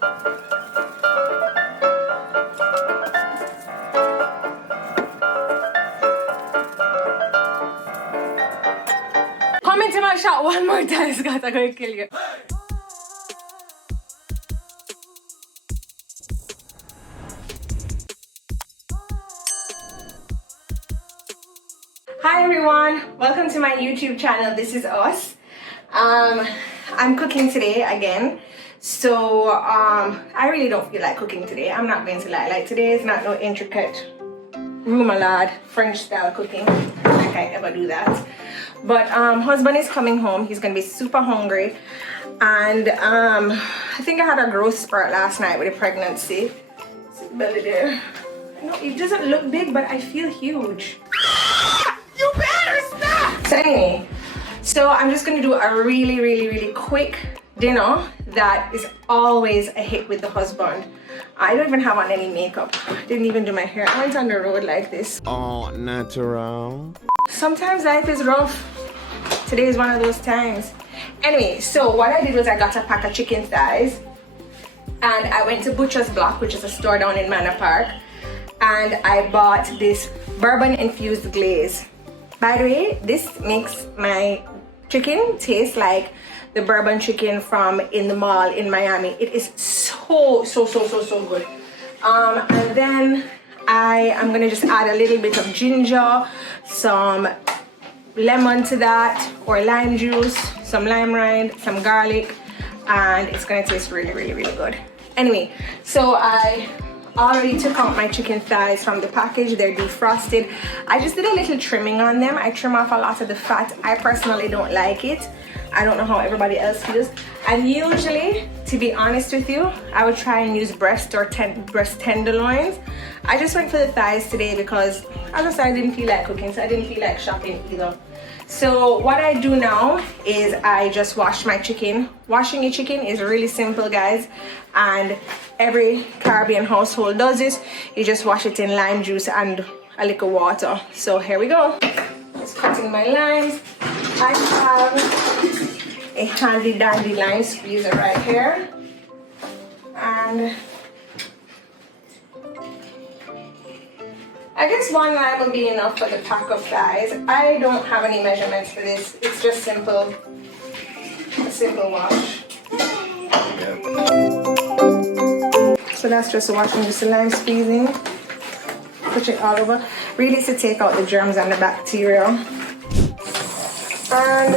Come into my shot one more time, Scott. I'm gonna kill you. Hi everyone, welcome to my YouTube channel. This is us. I'm cooking today again. So I really don't feel like cooking today. I'm not going to lie. Like today is not no intricate remoulade French style cooking. Like I ever do that. But husband is coming home. He's gonna be super hungry, and I think I had a growth spurt last night with a pregnancy. It's belly there. No, it doesn't look big, but I feel huge. You better stop. So anyway, so I'm just gonna do a really quick dinner that is always a hit with the husband. I don't even have on any makeup. Didn't even do my hair. I went on the road like this. All natural. Sometimes life is rough. Today is one of those times. Anyway, so what I did was I got a pack of chicken thighs and I went to Butcher's Block, which is a store down in Manor Park, and I bought this bourbon infused glaze. By the way, this makes my chicken taste like the bourbon chicken from in the mall in Miami. It is so good. And then I am gonna just add a little bit of ginger, some lemon to that, or lime juice, some lime rind, some garlic, and it's gonna taste really good. Anyway, so I already took out my chicken thighs from the package. They're defrosted. I just did a little trimming on them. I trim off a lot of the fat. I personally don't like it. I don't know how everybody else feels. And usually, to be honest with you, I would try and use breast or breast tenderloins. I just went for the thighs today because, as I said, I didn't feel like cooking, so I didn't feel like shopping either. So what I do now is I just wash my chicken. Washing your chicken is really simple, guys, and every Caribbean household does this. You just wash it in lime juice and a little water. So here we go. Just cutting my limes. I have a handy dandy lime squeezer right here, and I guess one lime will be enough for the pack of thighs. I don't have any measurements for this. It's just simple, a simple wash. So that's just washing, just a lime squeezing. Push it all over. Really to take out the germs and the bacteria. And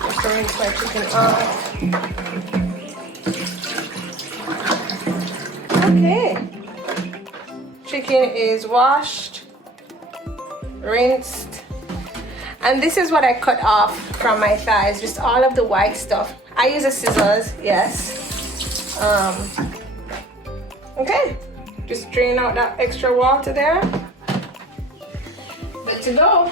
just rinse my chicken off. Okay, chicken is washed, rinsed, and this is what I cut off from my thighs, just all of the white stuff. I use a scissors, yes. Okay, just drain out that extra water there. Good to go.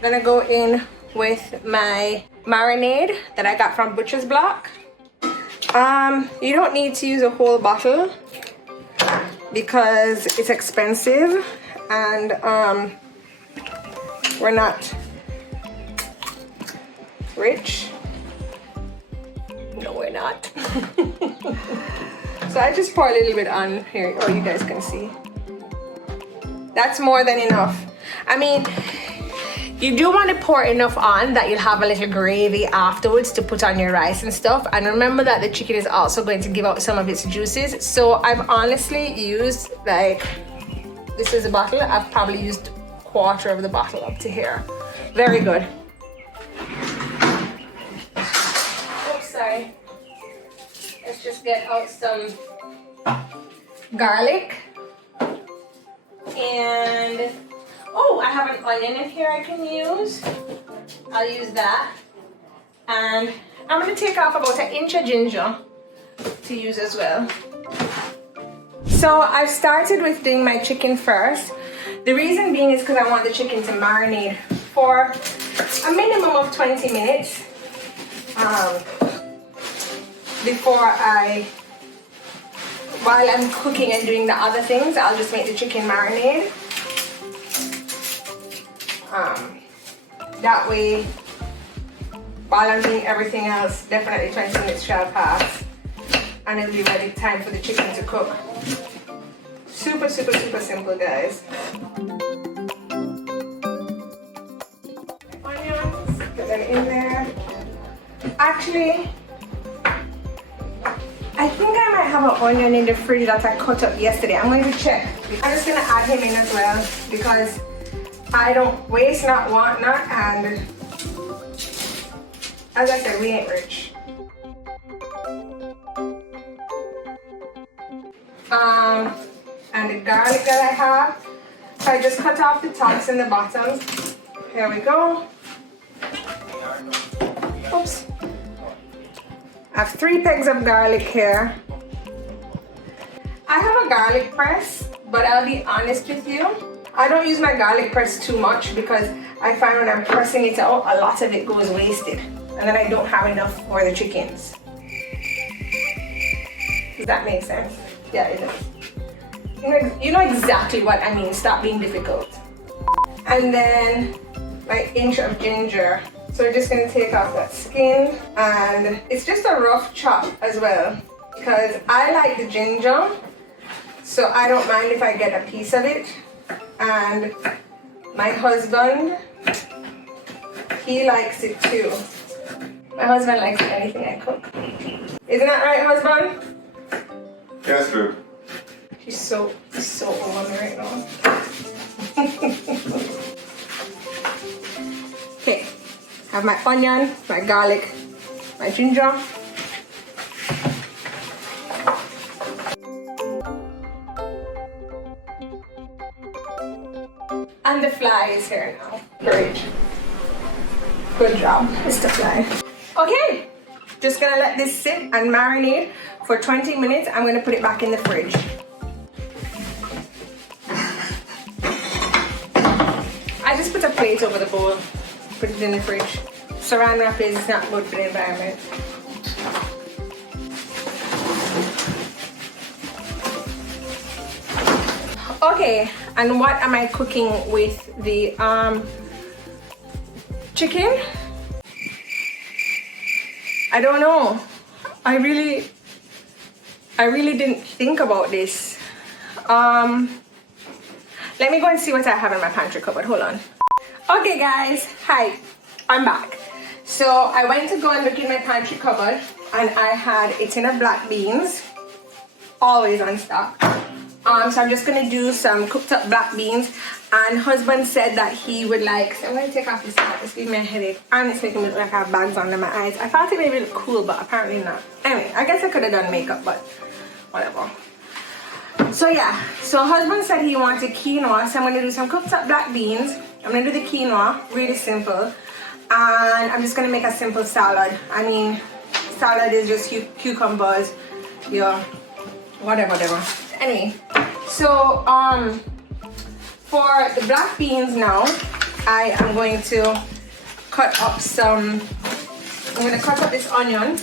Gonna go in with my marinade that I got from Butcher's Block. You don't need to use a whole bottle because it's expensive, and we're not rich. No, we're not. So I just pour a little bit on here. Oh, you guys can see. That's more than enough. I mean, you do want to pour enough on that you'll have a little gravy afterwards to put on your rice and stuff. And remember that the chicken is also going to give out some of its juices. So I've honestly used, like, this is a bottle. I've probably used a quarter of the bottle up to here. Very good. Oops, sorry. Let's just get out some garlic. And oh, I have an onion in here I can use. I'll use that. And I'm gonna take off about an inch of ginger to use as well. So I've started with doing my chicken first. The reason being is because I want the chicken to marinate for a minimum of 20 minutes while I'm cooking and doing the other things. I'll just make the chicken marinade. That way while I'm doing everything else, definitely 20 minutes shall pass and it'll be ready time for the chicken to cook. Super, super, super simple, guys. Onions, get them in there. Actually, I think I might have an onion in the fridge that I cut up yesterday. I'm going to check. I'm just going to add him in as well because I don't waste not, want not, and as I said, we ain't rich. And the garlic that I have, so I just cut off the tops and the bottoms. Here we go. Oops. I have 3 pegs of garlic here. I have a garlic press, but I'll be honest with you, I don't use my garlic press too much because I find when I'm pressing it out, a lot of it goes wasted. And then I don't have enough for the chickens. Does that make sense? Yeah, it does. You know exactly what I mean. Stop being difficult. And then my inch of ginger. So we're just gonna take off that skin, and it's just a rough chop as well because I like the ginger, so I don't mind if I get a piece of it. And my husband, he likes it too. My husband likes anything I cook. Isn't that right, husband? Yes, true. He's so over me right now. Okay, have my onion, my garlic, my ginger. And the fly is here now. Great. Good job, Mr. Fly. Okay, just gonna let this sit and marinate for 20 minutes. I'm gonna put it back in the fridge. I just put a plate over the bowl, put it in the fridge. Saran wrap is not good for the environment. Okay, and what am I cooking with the chicken? I don't know. I really didn't think about this. Let me go and see what I have in my pantry cupboard. Hold on. Okay guys, hi, I'm back. So I went to go and look in my pantry cupboard and I had a tin of black beans, always on stock. So I'm just gonna do some cooked up black beans, and husband said that he would like, so I'm gonna take off this hat, it's giving me a headache and it's making me look like I have bags under my eyes. I thought it made me look cool, but apparently not. Anyway, I guess I could have done makeup, but whatever. So yeah, so husband said he wanted quinoa, so I'm gonna do some cooked up black beans. I'm gonna do the quinoa, really simple. And I'm just gonna make a simple salad. I mean, salad is just cucumbers, yeah, whatever. Anyway, so for the black beans now, I am going to cut up I'm gonna cut up this onion.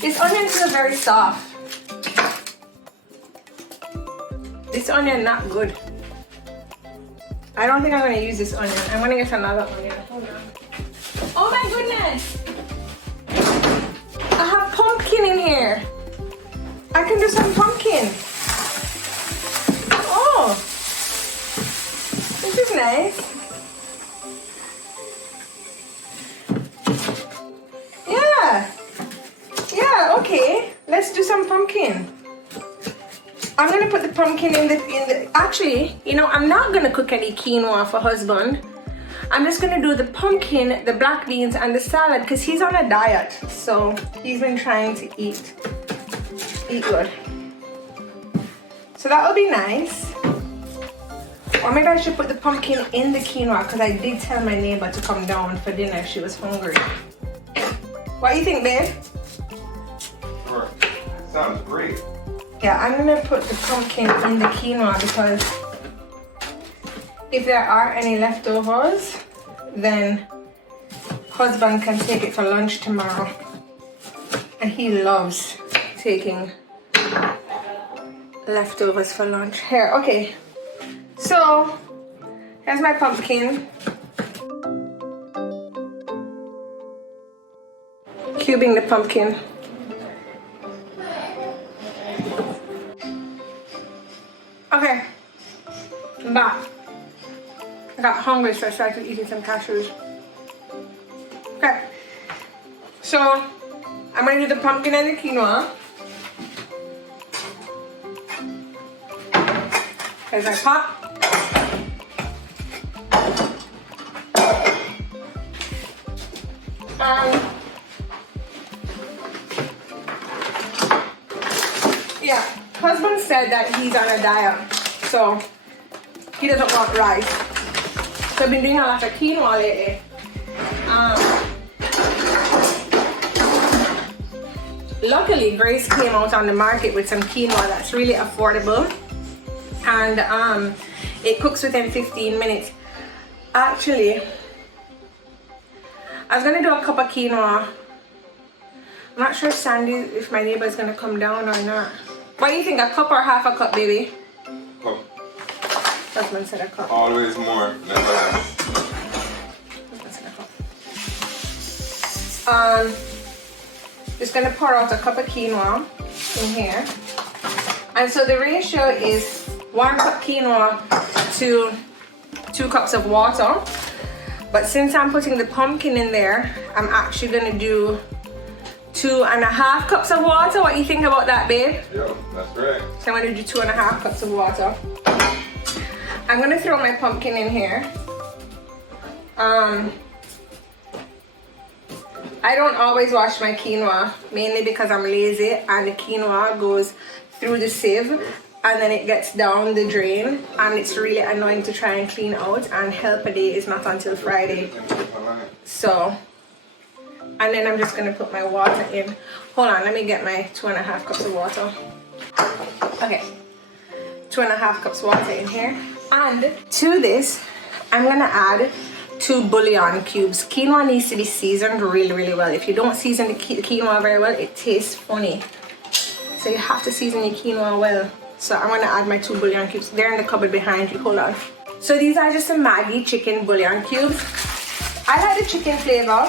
This onion is very soft. This onion not good. I don't think I'm gonna use this onion. I'm gonna get another onion. Hold on. Oh my goodness! I have pumpkin in here. I can do some pumpkin. Oh, this is nice. Yeah, okay. Let's do some pumpkin. I'm gonna put the pumpkin in the actually, you know, I'm not gonna cook any quinoa for husband. I'm just gonna do the pumpkin, the black beans, and the salad because he's on a diet. So he's been trying to eat good. So that will be nice. Or maybe I should put the pumpkin in the quinoa because I did tell my neighbor to come down for dinner if she was hungry. What do you think, babe? Sure. Sounds great. Yeah, I'm gonna put the pumpkin in the quinoa because if there are any leftovers, then husband can take it for lunch tomorrow. And he loves taking leftovers for lunch. Here, okay. So, here's my pumpkin. cubing the pumpkin. Okay, I'm back. I got hungry, so I started eating some cashews. Okay, so I'm gonna do the pumpkin and the quinoa. Here's my pot. Yeah, husband said that he's on a diet, so he doesn't want rice. So I've been doing a lot of quinoa lately. Luckily, Grace came out on the market with some quinoa that's really affordable, and it cooks within 15 minutes. Actually, I was gonna do a cup of quinoa. I'm not sure if my neighbor is gonna come down or not. What do you think, a cup or half a cup, baby? Cup. Husband said a cup. Always more, never less. Husband said a cup. Just gonna pour out a cup of quinoa in here. And so the ratio is 1 cup quinoa to 2 cups of water. But since I'm putting the pumpkin in there, I'm actually gonna do 2.5 cups of water. What do you think about that, babe? Yeah, that's right. So I'm gonna do 2.5 cups of water. I'm gonna throw my pumpkin in here. I don't always wash my quinoa, mainly because I'm lazy and the quinoa goes through the sieve and then it gets down the drain, and it's really annoying to try and clean out, and help a day is not until Friday. So, and then I'm just gonna put my water in. Hold on, let me get my 2.5 cups of water. Okay, 2.5 cups water in here. And to this, I'm gonna add 2 bouillon cubes. Quinoa needs to be seasoned really, really well. If you don't season the quinoa very well, it tastes funny. So you have to season your quinoa well. So I'm gonna add my 2 bouillon cubes. They're in the cupboard behind you, hold on. So these are just some Maggi chicken bouillon cubes. I like the chicken flavor.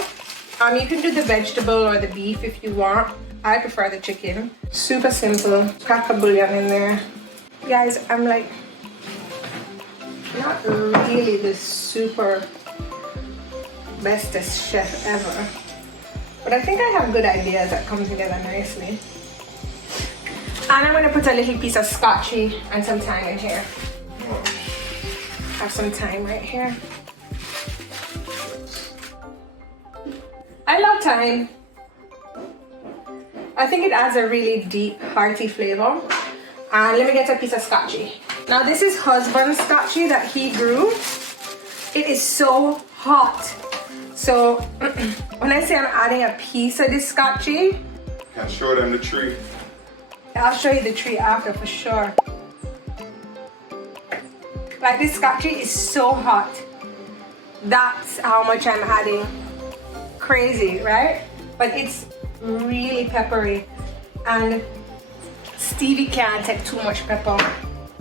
You can do the vegetable or the beef if you want. I prefer the chicken. Super simple. Crack a bouillon in there. Guys, I'm like, not really the super bestest chef ever, but I think I have good ideas that come together nicely. And I'm gonna put a little piece of scotchy and some thyme in here. Have some thyme right here. I love thyme. I think it adds a really deep, hearty flavor. And let me get a piece of scotchy. Now this is husband's scotchy that he grew. It is so hot. So when I say I'm adding a piece of this scotchy, Can show them the tree. I'll show you the tree after for sure. Like, this scotchy is so hot. That's how much I'm adding. Crazy, right? But it's really peppery, and Stevie can't take too much pepper.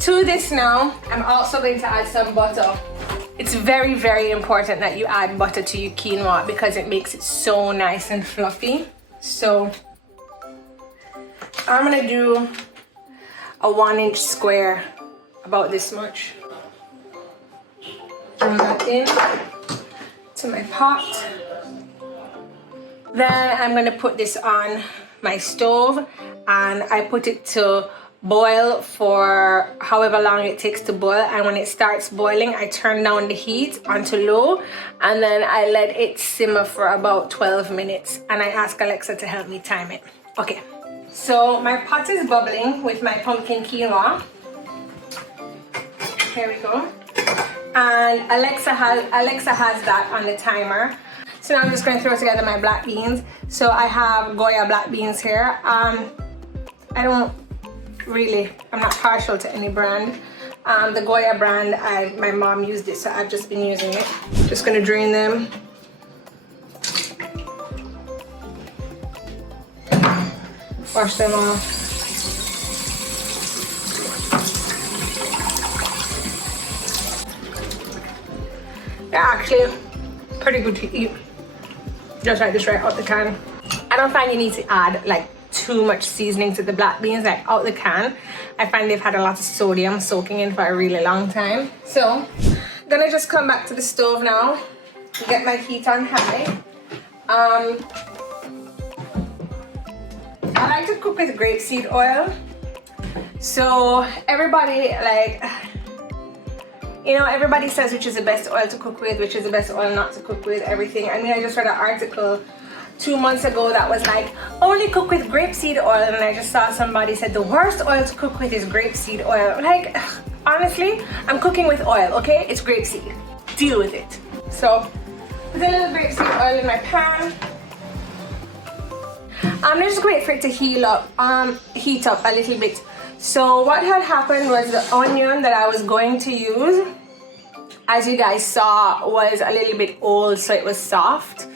To this now, I'm also going to add some butter. It's very, very important that you add butter to your quinoa because it makes it so nice and fluffy. So I'm gonna do a 1-inch square, about this much. Throw that in to my pot. Then I'm gonna put this on my stove, and I put it to boil for however long it takes to boil. And when it starts boiling, I turn down the heat onto low, and then I let it simmer for about 12 minutes. And I ask Alexa to help me time it. Okay, so my pot is bubbling with my pumpkin quinoa. Here we go. And Alexa has that on the timer. So now I'm just going to throw together my black beans. So I have Goya black beans here. I'm not partial to any brand. The Goya brand, my mom used it, so I've just been using it. Just gonna drain them. Wash them off. They're actually pretty good to eat. Just like this right out the can. I don't find you need to add like too much seasoning to the black beans, like out the can. I find they've had a lot of sodium soaking in for a really long time. So I'm gonna just come back to the stove now, get my heat on high. I like to cook with grapeseed oil. So everybody, like, you know, everybody says which is the best oil to cook with, which is the best oil not to cook with, everything. I mean, I just read an article 2 months ago that was like, only cook with grapeseed oil, and I just saw somebody said the worst oil to cook with is grapeseed oil. Like, honestly, I'm cooking with oil, okay? It's grapeseed. Deal with it. So put a little grapeseed oil in my pan. I'm just wait for it to heat up a little bit. So what had happened was the onion that I was going to use, as you guys saw, was a little bit old, so it was soft.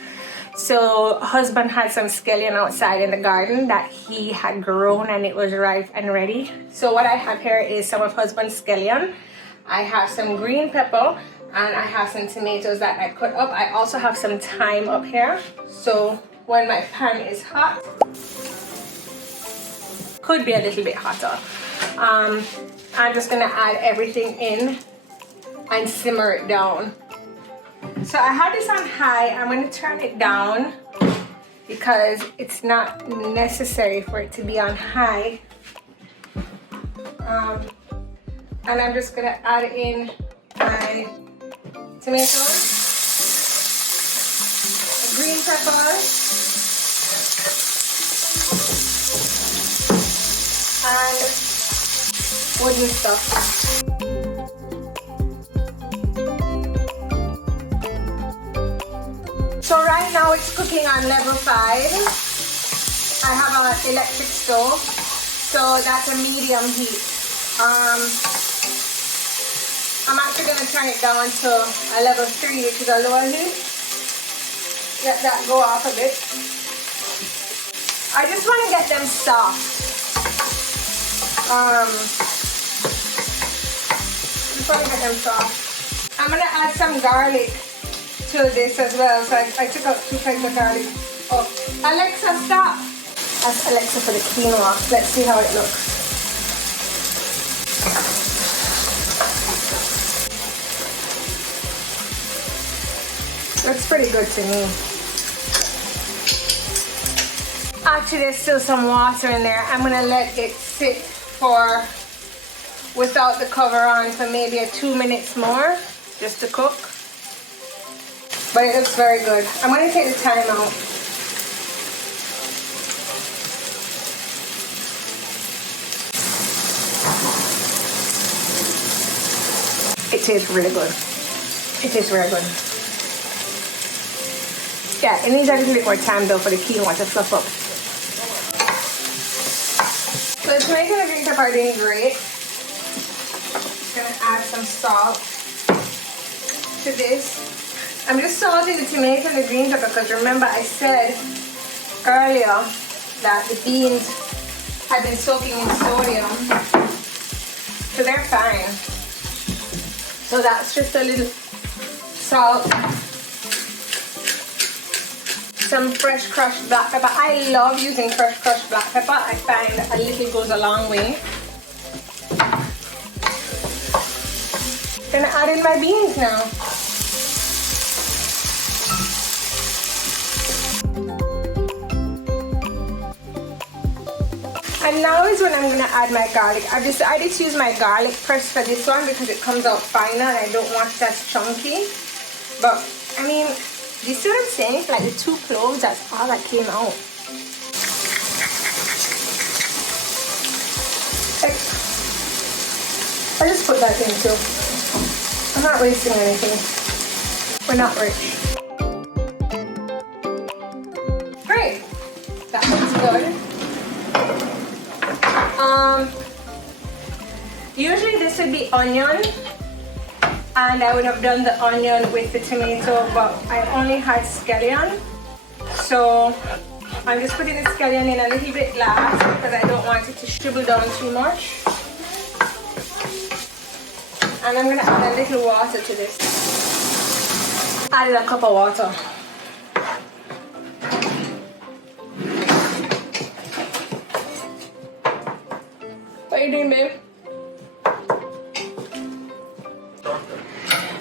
So husband had some scallion outside in the garden that he had grown, and it was ripe and ready. So what I have here is some of husband's scallion. I have some green pepper, and I have some tomatoes that I cut up. I also have some thyme up here. So when my pan is hot, could be a little bit hotter, I'm just gonna add everything in and simmer it down. So I had this on high. I'm going to turn it down because it's not necessary for it to be on high. And I'm just going to add in my tomatoes, green pepper, and wooden stuff. So right now it's cooking on level 5. I have an electric stove, so that's a medium heat. I'm actually going to turn it down to a level 3, which is a lower heat. Let that go off a bit. I just want to get them soft. Just want to get them soft. I'm going to add some garlic to this as well, so I took out 2 cloves of garlic. Oh, Alexa, stop! That's Alexa for the quinoa. Let's see how it looks. Looks pretty good to me. Actually, there's still some water in there. I'm gonna let it sit for, without the cover on, for maybe 2 minutes more, just to cook. But it looks very good. I'm going to take the thyme out. It tastes really good. It tastes very good. Yeah, it needs a little bit more time though for the quinoa to fluff up. So the tomato and the green pepper are doing great. Just going to add some salt to this. I'm just salting the tomato and the green pepper because remember I said earlier that the beans had been soaking in sodium, so they're fine. So that's just a little salt, some fresh crushed black pepper. I love using fresh crushed black pepper. I find a little goes a long way. Gonna add in my beans now. And now is when I'm going to add my garlic. I've decided to use my garlic press for this one because it comes out finer and I don't want it as chunky. But, I mean, you see what I'm saying? Like the 2 cloves, that's all that came out. I just put that in too. I'm not wasting anything. We're not rich. Great. That looks good. Usually this would be onion, and I would have done the onion with the tomato, but I only had scallion, so I'm just putting the scallion in a little bit last because I don't want it to shrivel down too much. And I'm going to add a little water to this. Added a cup of water. doing, babe?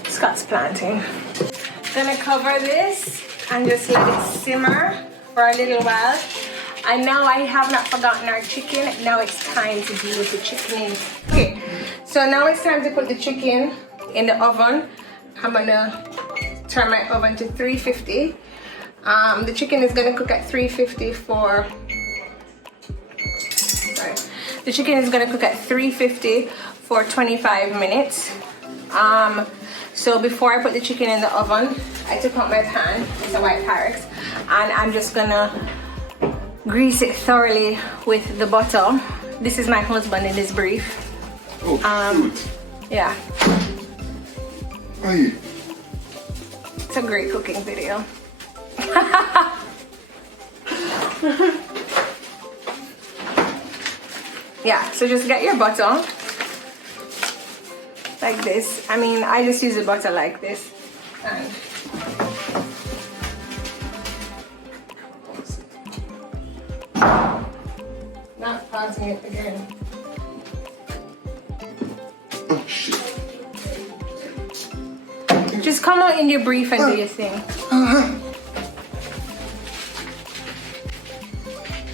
Scott's planting. Gonna cover this and just let it simmer for a little while. And now I have not forgotten our chicken. Now it's time to deal with the chicken. Okay, so now it's time to put the chicken in the oven. I'm gonna turn my oven to 350. The chicken is gonna cook at 350 for. Sorry. The chicken is gonna cook at 350 for 25 minutes. So before I put the chicken in the oven, I took out my pan. It's a white Henriques, and I'm just gonna grease it thoroughly with the butter. This is my husband in his brief. Oh, shoot. Yeah. Hey. It's a great cooking video. Yeah, so just get your butter like this. I mean, I just use the butter like this. And not passing it again. Oh, shit. Just come out in your brief and do your thing.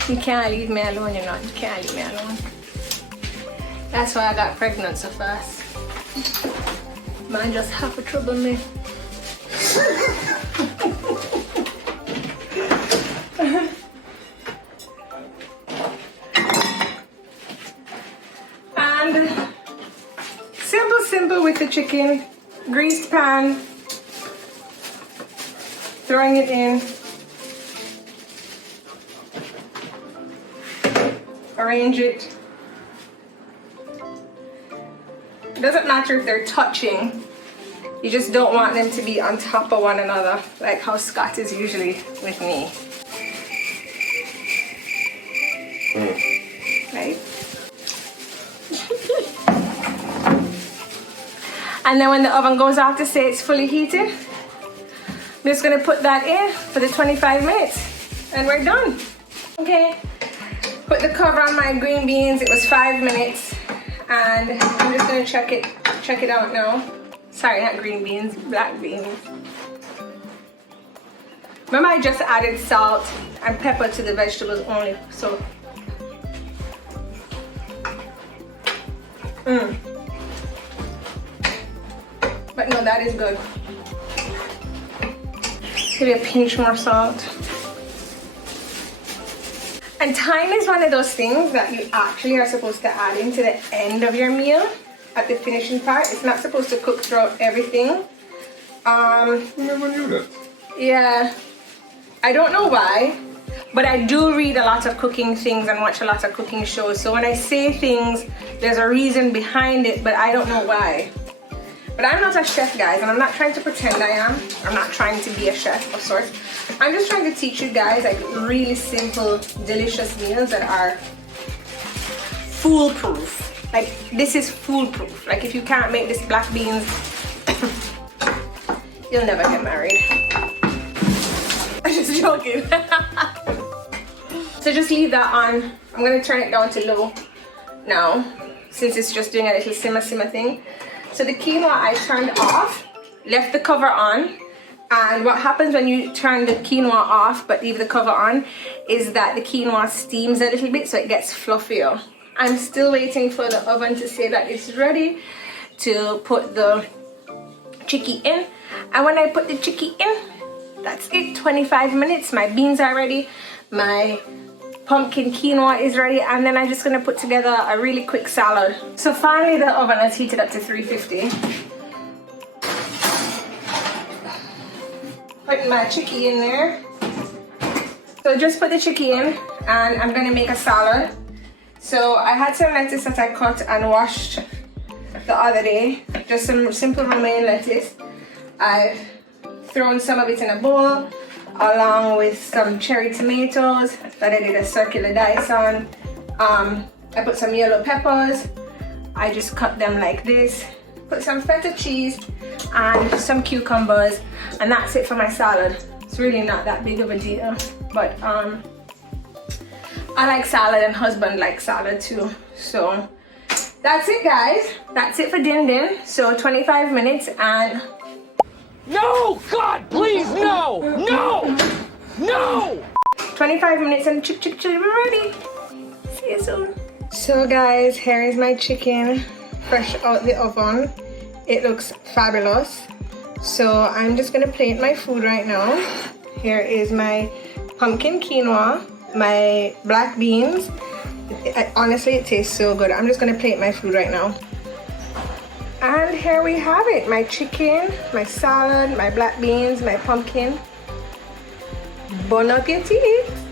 You can't leave me alone, you know. You can't leave me alone. That's why I got pregnant so fast. Man just have to trouble me. And simple with the chicken. Greased pan. Throwing it in. Arrange it. It doesn't matter if they're touching. You just don't want them to be on top of one another, like how Scott is usually with me. Right? And then when the oven goes off to say it's fully heated, I'm just gonna put that in for the 25 minutes and we're done. Okay, put the cover on my green beans. It was 5 minutes and I'm just gonna check it out now. Sorry, not green beans, black beans. Remember I just added salt and pepper to the vegetables only, so. But no, that is good. Maybe a pinch more salt. And thyme is one of those things that you actually are supposed to add into the end of your meal, at the finishing part. It's not supposed to cook throughout everything. Never knew that. Yeah, I don't know why, but I do read a lot of cooking things and watch a lot of cooking shows. So when I say things, there's a reason behind it, but I don't know why. But I'm not a chef, guys, and I'm not trying to pretend I am. I'm not trying to be a chef of sorts. I'm just trying to teach you guys like really simple, delicious meals that are foolproof. Like, this is foolproof. Like, if you can't make this black beans, you'll never get married. I'm just joking. So just leave that on. I'm gonna turn it down to low now, since it's just doing a little simmer thing. So the quinoa I turned off, left the cover on, and what happens when you turn the quinoa off but leave the cover on is that the quinoa steams a little bit, so it gets fluffier. I'm still waiting for the oven to say that it's ready to put the chicky in. And when I put the chicky in, that's it, 25 minutes. My beans are ready, my pumpkin quinoa is ready, and then I'm just gonna put together a really quick salad. So finally the oven has heated up to 350. Putting my chicky in there. So just put the chicky in and I'm gonna make a salad. So I had some lettuce that I cut and washed the other day. Just some simple romaine lettuce. I've thrown some of it in a bowl along with some cherry tomatoes that I did a circular dice on. I put some yellow peppers. I just cut them like this. Put some feta cheese and some cucumbers, and that's it for my salad. It's really not that big of a deal, but I like salad and husband likes salad too. So that's it, guys. That's it for din din. So 25 minutes and... No! God, please, no! No! No! 25 minutes and chili we're ready. See you soon. So guys, here is my chicken fresh out the oven. It looks fabulous. So I'm just gonna plate my food right now. Here is my pumpkin quinoa, my black beans. Honestly, it tastes so good. I'm just gonna plate my food right now. And here we have it, my chicken, my salad, my black beans, my pumpkin. Bon appetit!